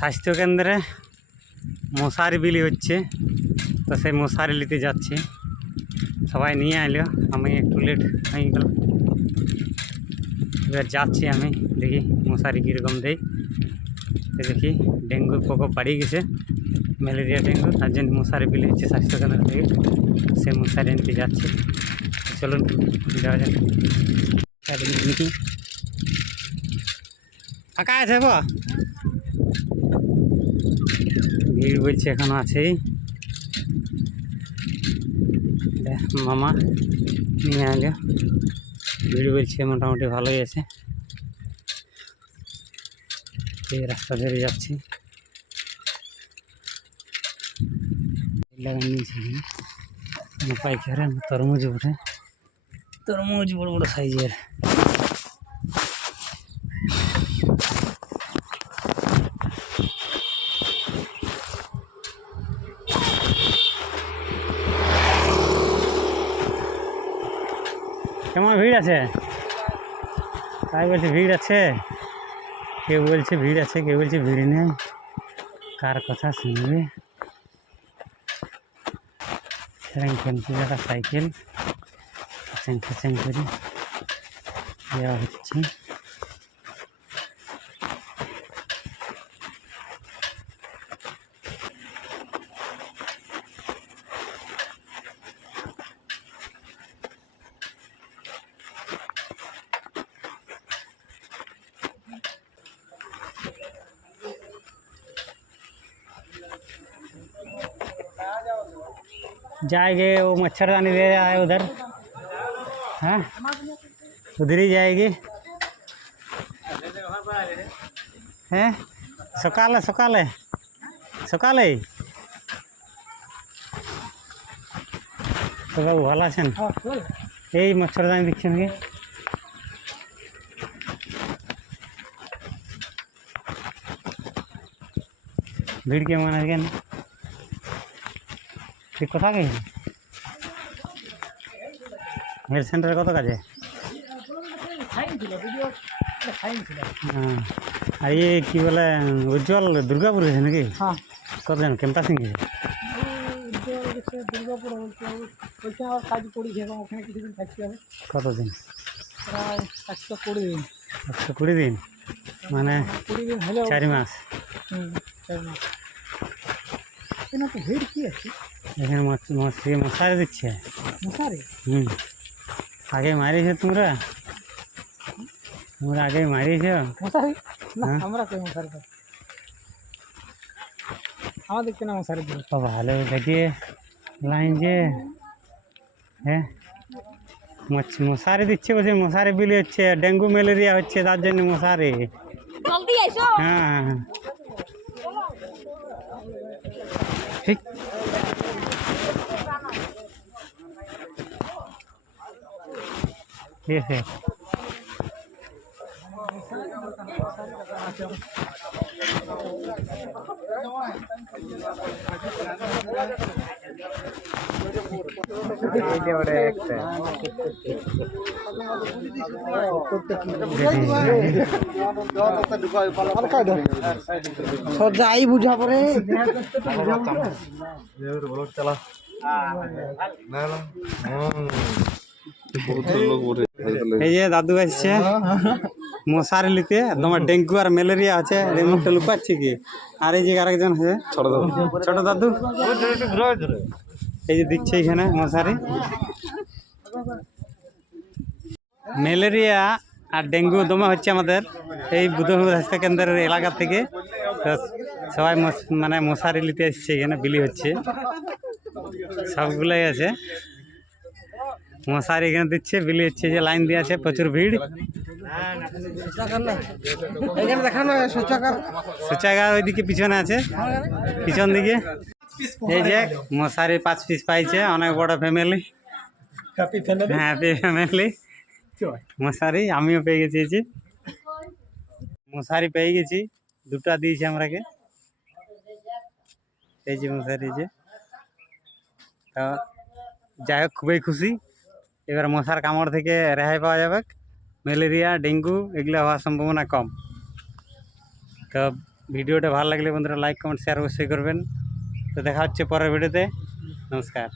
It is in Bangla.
স্বাস্থ্যকেন্দ্রে মশারি বিলি হচ্ছে। তো সেই মশারি নিতে যাচ্ছি। সবাই নিয়ে এলো আমি একটু লেট হয়ে গেল এবার যাচ্ছি আমি। দেখি মশারি কীরকম দেই দেখি ডেঙ্গুর প্রকোপ বাড়িয়ে গেছে। ম্যালেরিয়া ডেঙ্গু, তার জন্য মশারি বিলি হচ্ছে স্বাস্থ্যকেন্দ্র থেকে। সেই মশারি আনতে যাচ্ছি। চলুন, যাওয়া যাক। দেখি ফাঁকা আছে বা ভিড় বলছে এখনও দেখ, মামা নিয়ে আলো ভিড় বলছে মোটামুটি ভালোই আছে। এই রাস্তা ধরে যাচ্ছি। এখানে। তরমুজ উঠে তরমুজ বড় বড় সাইজের। কেমন ভিড় আছে? কাই বলছে ভিড় আছে। কে বলছে ভিড় আছে কে বলছে ভিড় নেই। কার কথা শুনবে? একটা সাইকেল। খেচাং খেচাং করে দেওয়া হচ্ছে। जाएँगे वो मच्छरदानी ले आए उधर। हैं? उधर ही जाएगी। हैं? सकाल सकाल सकाल तो भाला से हाँ, यही मच्छरदानी दिखेंगे भीड़ के माना क्या ঠিক কথা কি? হেলথ সেন্টারে কত কাজে? হ্যাঁ। আর ইয়ে কী বলে উজ্জ্বল দুর্গাপুর গেছে নাকি? হ্যাঁ। কতজন? ক্যাম্পাস গেছে? দুর্গাপুর ওইখানে আবার কাজ করেছে এবং ওখানে কিছুদিন থাকতে হবে। কতদিন? প্রায় একশো কুড়ি দিন। একশো কুড়ি দিন? মানে কুড়ি দিন হলেও চারি মাস। হুম চার মাস। এখানে ভিড় কি আছে? এখানে মশ- মশারি মশারি দিচ্ছে মশারি হুম আগে মারিয়েছো তোমরা তোমরা আগে মারিয়েছো মশারি না হ্যাঁ? আমরা কেউ মশারি পাই আমাদের কেন মশারি দেবে ও ভালো দেখিয়ে লাইন যে হ্যাঁ মছ- মশারি দিচ্ছে বলছে মশারি বিলি হচ্ছে ডেঙ্গু ম্যালেরিয়া হচ্ছে তার জন্য মশারি জলদি আইসো হ্যাঁ হ্যাঁ, হ্যাঁ। ঠিক ঠিক আছে যাই বুঝা পরে এই যে দাদু আসছে মশারি নিতে তোমার ডেঙ্গু আর ম্যালেরিয়া আছে মুখটা লুকাচ্ছে কি? আর এই যে আরেকজন আছে। ছোট দাদু। এই যে দিচ্ছে এখানে মশারি। ম্যালেরিয়া আর ডেঙ্গু দমে হচ্ছে আমাদের এই বুধন স্বাস্থ্য কেন্দ্রের এলাকা থেকে। তো সবাই মানে মশারি নিতে এসছে এখানে বিলি হচ্ছে। সবগুলোই আছে। মশারি এখানে দিচ্ছে বিলি হচ্ছে যে লাইন দিয়ে আছে প্রচুর ভিড়। শৌচাগার ওইদিকে পিছনে আছে পিছন দিকে। এই যে মশারি পাঁচ পিস পাইছে অনেক বড় ফ্যামিলি হ্যাপি ফ্যামিলি ফ্যামিলি মশারি আমিও পেয়ে গেছি এই। মশারি পেয়ে গেছি দুটা দিয়েছে আমরাকে। এই যে মশারি যে। তা যাই হোক খুবই খুশি। এবার মশার কামড় থেকে রেহাই পাওয়া যাবে। ম্যালেরিয়া, ডেঙ্গু এগুলো হওয়ার সম্ভাবনা কম। তো ভিডিওটা ভালো লাগলে বন্ধুরা লাইক কমেন্ট শেয়ার অবশ্যই করবেন। তো দেখা হচ্ছে পরের ভিডিওতে। নমস্কার।